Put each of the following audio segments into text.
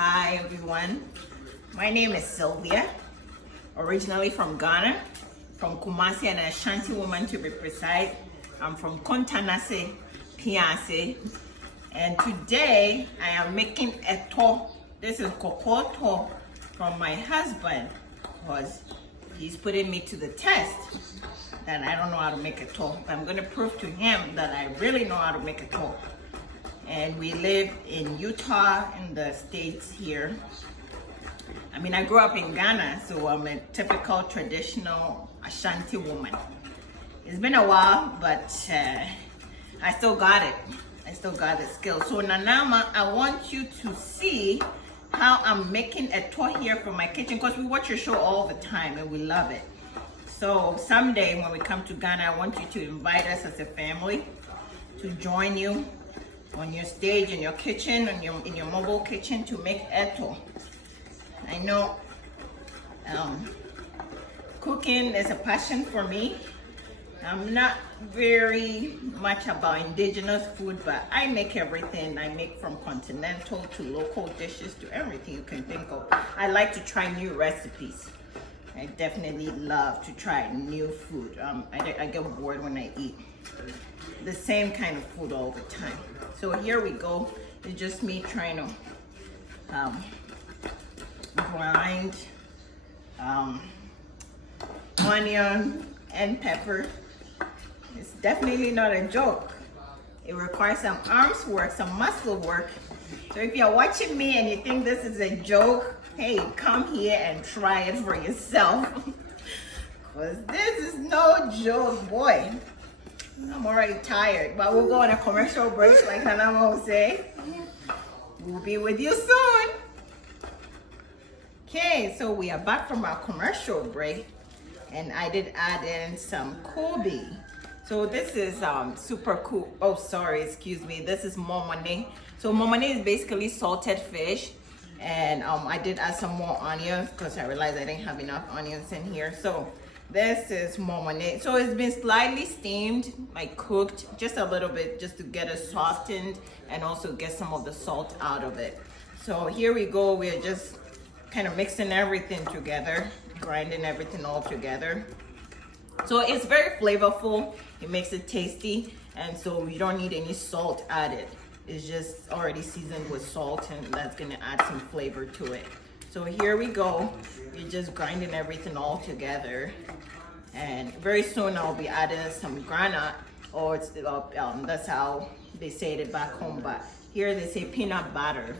Hi everyone, my name is Sylvia, originally from Ghana, from Kumasi, and an Ashanti woman to be precise. I'm from Kontanase, Piase, and today I am making a to. This is cocoa from my husband because he's putting me to the test that I don't know how to make a to. I'm going to prove to him that I really know how to make a to. And we live in Utah, in the States here. I mean, I grew up in Ghana, so I'm a typical traditional Ashanti woman. It's been a while, but I still got it. I still got the skill. So Nanama, I want you to see how I'm making a tour here from my kitchen, because we watch your show all the time and we love it. So someday when we come to Ghana, I want you to invite us as a family to join you on your stage, in your kitchen, in your mobile kitchen, to make eto. I know cooking is a passion for me. I'm not very much about indigenous food, but I make everything. I make from continental to local dishes to everything you can think of. I like to try new recipes. I definitely love to try new food. I get bored when I eat the same kind of food all the time. So here we go. It's just me trying to grind onion and pepper. It's definitely not a joke. It requires some arms work, some muscle work. So if you're watching me and you think this is a joke, hey, come here and try it for yourself. Because this is no joke, boy. I'm already tired, but we'll go on a commercial break like Hanama will say. We'll be with you soon. Okay, so we are back from our commercial break, and I did add in some Koobi. So this is super cool. Oh, sorry, excuse me. This is momone. So momone is basically salted fish, and I did add some more onions because I realized I didn't have enough onions in here. So this is momone. So it's been slightly steamed, like cooked just a little bit, just to get it softened and also get some of the salt out of it. So here we go. We're just kind of mixing everything together, grinding everything all together. So it's very flavorful. It makes it tasty, and so you don't need any salt added. It's just already seasoned with salt, and that's gonna add some flavor to it. So here we go. You're just grinding everything all together, and very soon I'll be adding some granite, or it's that's how they say it back home, but here they say peanut butter.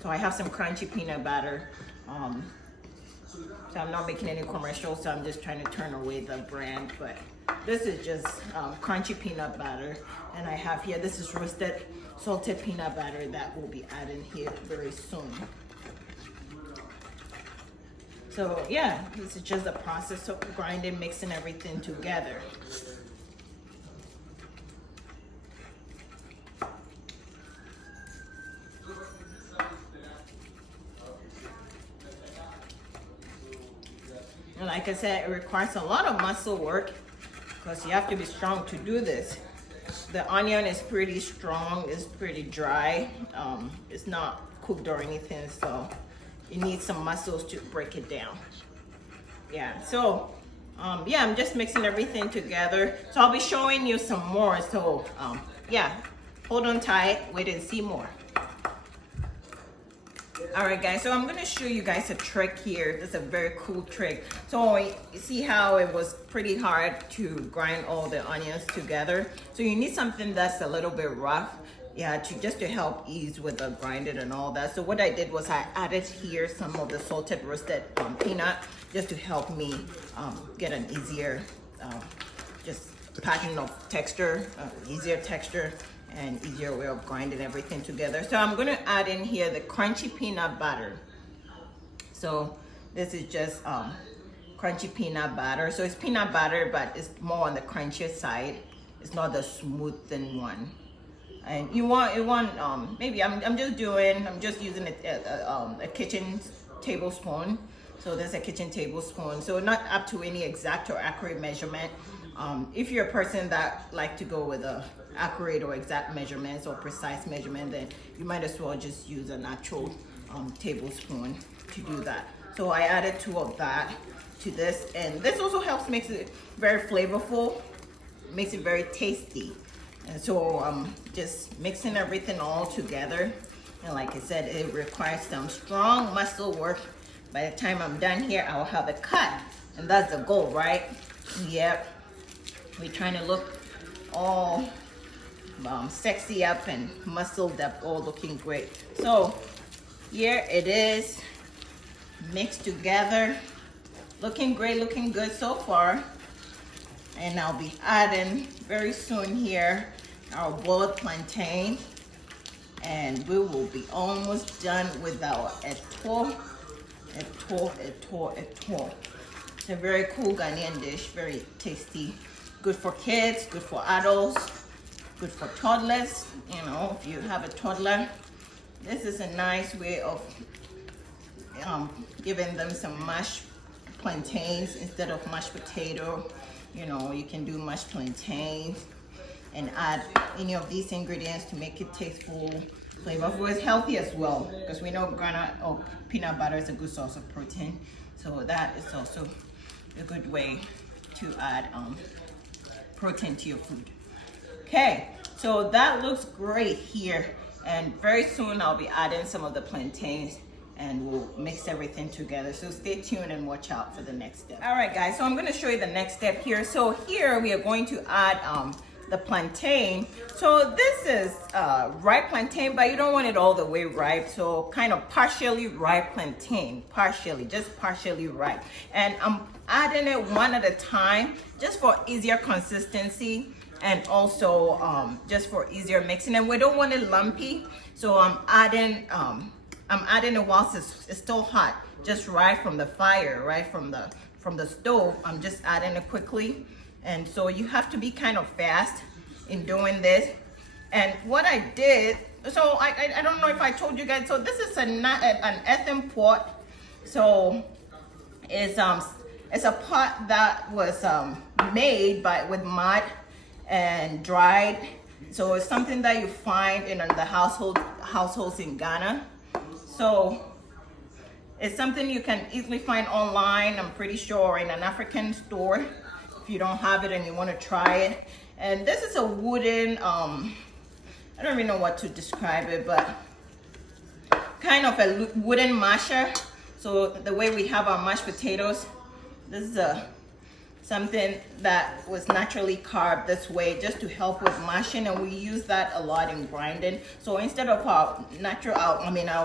So I have some crunchy peanut butter. So I'm not making any commercials, so I'm just trying to turn away the brand, but this is just crunchy peanut butter. And I have here, this is roasted salted peanut butter that will be added here very soon. So yeah, this is just the process of grinding, mixing everything together. And like I said, it requires a lot of muscle work because you have to be strong to do this. The onion is pretty strong, it's pretty dry. It's not cooked or anything, so you need some muscles to break it down. Yeah, so yeah, I'm just mixing everything together. So I'll be showing you some more. So yeah, hold on tight, wait and see more. All right, guys, so I'm gonna show you guys a trick here. This is a very cool trick. So you see how it was pretty hard to grind all the onions together. So you need something that's a little bit rough, yeah, just to help ease with the grinding and all that. So what I did was I added here some of the salted roasted peanut just to help me get an easier just pattern of texture, easier texture, and easier way of grinding everything together. So I'm gonna add in here the crunchy peanut butter. So this is just crunchy peanut butter. So it's peanut butter, but it's more on the crunchier side. It's not the smooth thin one. And you want maybe I'm just using a kitchen tablespoon. So there's a kitchen tablespoon. So not up to any exact or accurate measurement. If you're a person that like to go with a accurate or exact measurements or precise measurement, then you might as well just use an actual tablespoon to do that. So I added 2 of that to this, and this also helps makes it very flavorful, makes it very tasty. And so I'm just mixing everything all together, and like I said, it requires some strong muscle work. By the time I'm done here, I'll have it cut, and that's the goal, right? Yep, we're trying to look all sexy up and muscled up, all looking great. So here it is, mixed together, looking great, looking good so far. And I'll be adding very soon here our boiled plantain, and we will be almost done with our eto. It's a very cool Ghanaian dish, very tasty, good for kids, good for adults, good for toddlers. You know, if you have a toddler, this is a nice way of giving them some mashed plantains instead of mashed potato. You know, you can do mashed plantains and add any of these ingredients to make it tasteful, flavorful. It's healthy as well, because we know peanut butter is a good source of protein. So that is also a good way to add protein to your food. Okay, so that looks great here, and very soon I'll be adding some of the plantains and we'll mix everything together. So stay tuned and watch out for the next step. All right guys, so I'm going to show you the next step here. So here we are going to add the plantain. So this is ripe plantain, but you don't want it all the way ripe. So kind of partially ripe plantain, just partially ripe. And I'm adding it one at a time, just for easier consistency, and also just for easier mixing. And we don't want it lumpy, so I'm adding it whilst it's still hot, just right from the fire, right from the stove. I'm just adding it quickly. And so you have to be kind of fast in doing this. And what I did, so I don't know if I told you guys, so this is an earthen pot. So it's a pot that was made with mud and dried. So it's something that you find in the households in Ghana. So it's something you can easily find online, I'm pretty sure, in an African store if you don't have it and you want to try it. And this is a wooden, I don't even know what to describe it, but kind of a wooden masher. So the way we have our mashed potatoes, this is something that was naturally carved this way just to help with mashing, and we use that a lot in grinding. So instead of our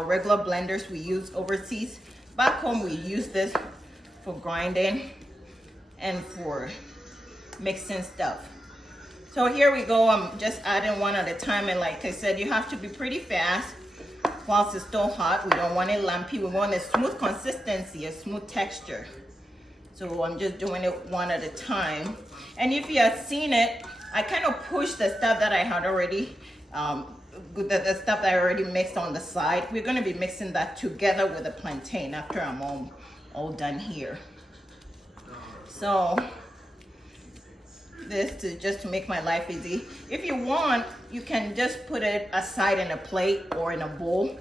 regular blenders we use overseas, back home we use this for grinding and for mixing stuff. So here we go, I'm just adding one at a time, and like I said, you have to be pretty fast whilst it's still hot. We don't want it lumpy, we want a smooth consistency, a smooth texture. So I'm just doing it one at a time. And if you have seen it, I kind of pushed the stuff that I had already, the stuff that I already mixed on the side. We're gonna be mixing that together with the plantain after I'm all done here. So this is just to make my life easy. If you want, you can just put it aside in a plate or in a bowl.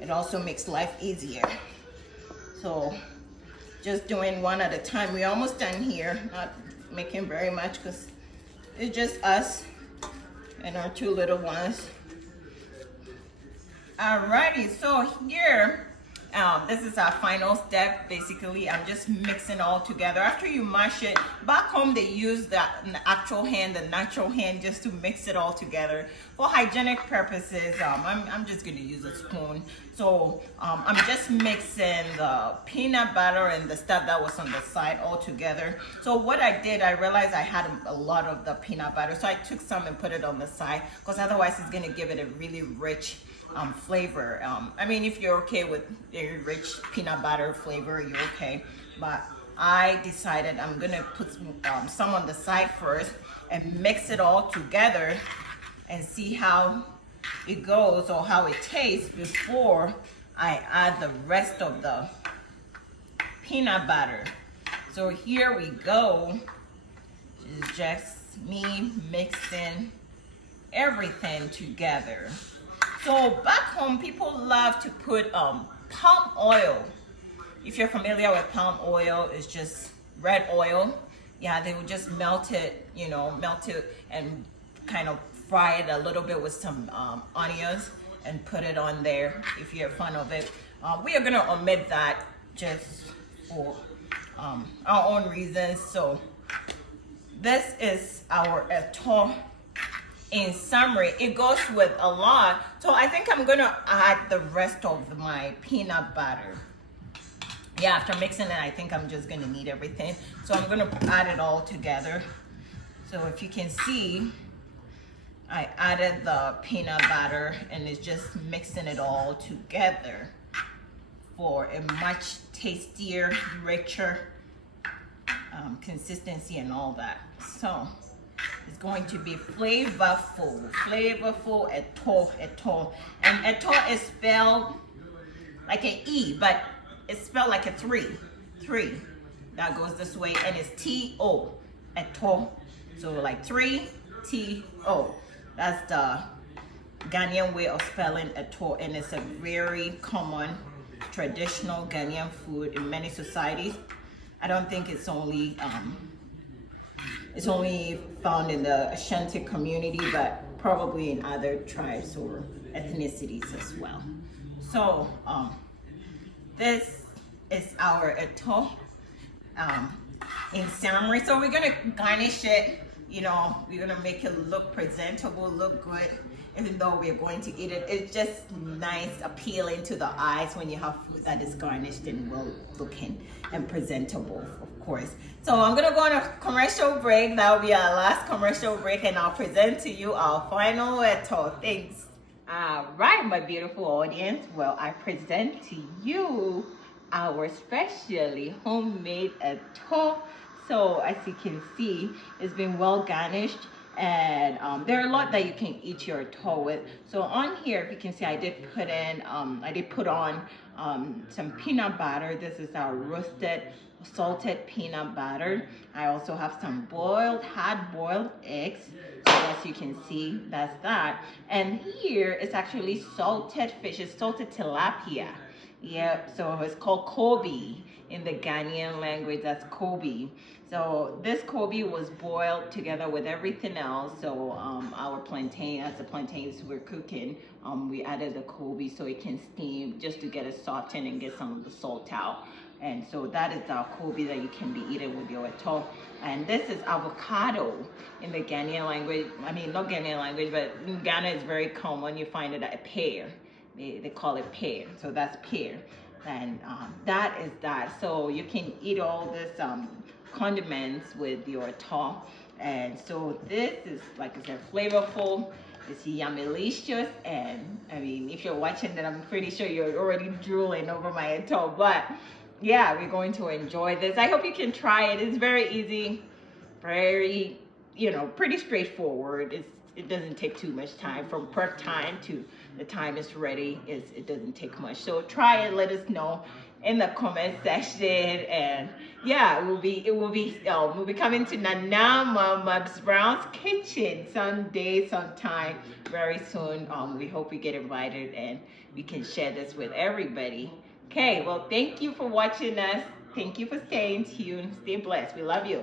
It also makes life easier. So just doing one at a time. We're almost done here, not making very much because it's just us and our 2 little ones. Alrighty, so here, this is our final step. Basically, I'm just mixing all together. After you mash it, back home they use the natural hand just to mix it all together. For hygienic purposes, I'm just gonna use a spoon. So I'm just mixing the peanut butter and the stuff that was on the side all together. So what I did, I realized I had a lot of the peanut butter, so I took some and put it on the side, because otherwise it's gonna give it a really rich flavor. I mean, if you're okay with very rich peanut butter flavor, you're okay. But I decided I'm gonna put some on the side first and mix it all together and see how it goes or how it tastes before I add the rest of the peanut butter. So here we go. It's just me mixing everything together. So back home, people love to put palm oil. If you're familiar with palm oil, it's just red oil. Yeah, they will just melt it, you know, melt it and kind of fry it a little bit with some onions and put it on there if you're a fan of it. We are gonna omit that just for our own reasons. So this is our eto. In summary, it goes with a lot. So I think I'm gonna add the rest of my peanut butter. Yeah, after mixing it, I think I'm just gonna need everything. So I'm gonna add it all together. So if you can see, I added the peanut butter and it's just mixing it all together for a much tastier, richer consistency and all that. So it's going to be flavorful, eto. And eto is spelled like an E, but it's spelled like a three that goes this way, and it's T-O, eto. So like 3-T-O. That's the Ghanaian way of spelling eto, and it's a very common traditional Ghanaian food in many societies. I don't think it's only found in the Ashanti community, but probably in other tribes or ethnicities as well. So this is our eto in summary. So we're gonna garnish it, you know, we're gonna make it look presentable, look good, even though we're going to eat it. It's just nice, appealing to the eyes when you have food that is garnished and well looking and presentable, of course. So I'm gonna go on a commercial break. That will be our last commercial break, and I'll present to you our final eto. Thanks. All right, my beautiful audience. Well, I present to you our specially homemade eto. So as you can see, it's been well garnished, and there are a lot that you can eat your eto with. So on here, if you can see, I did put on some peanut butter. This is our roasted salted peanut butter. I also have some hard-boiled eggs. So as you can see, that's that. And here it's actually salted fish. It's salted tilapia. Yeah, so it's called Koobi in the Ghanaian language. That's Koobi. So this Koobi was boiled together with everything else. So our plantain, as the plantains were cooking, we added the Koobi so it can steam just to get it softened and get some of the salt out. And so that is our Koobi that you can be eating with your eto. And this is avocado in the Ghanaian language. I mean, not Ghanaian language, but in Ghana it's very common. You find it at a pear. They call it pear. So that's pear. And that is that. So you can eat all this condiments with your eto. And so this is, like I said, flavorful. It's yummy-licious, and I mean, if you're watching, then I'm pretty sure you're already drooling over my eto. But yeah, we're going to enjoy this. I hope you can try it. It's very easy, very, you know, pretty straightforward. It doesn't take too much time. From prep time to the time it's ready, it doesn't take much. So try it. Let us know in the comment section, and yeah, we'll be coming to Nana Mama's Brown's kitchen sometime very soon. We hope we get invited and we can share this with everybody. Okay, well, thank you for watching us. Thank you for staying tuned. Stay blessed. We love you.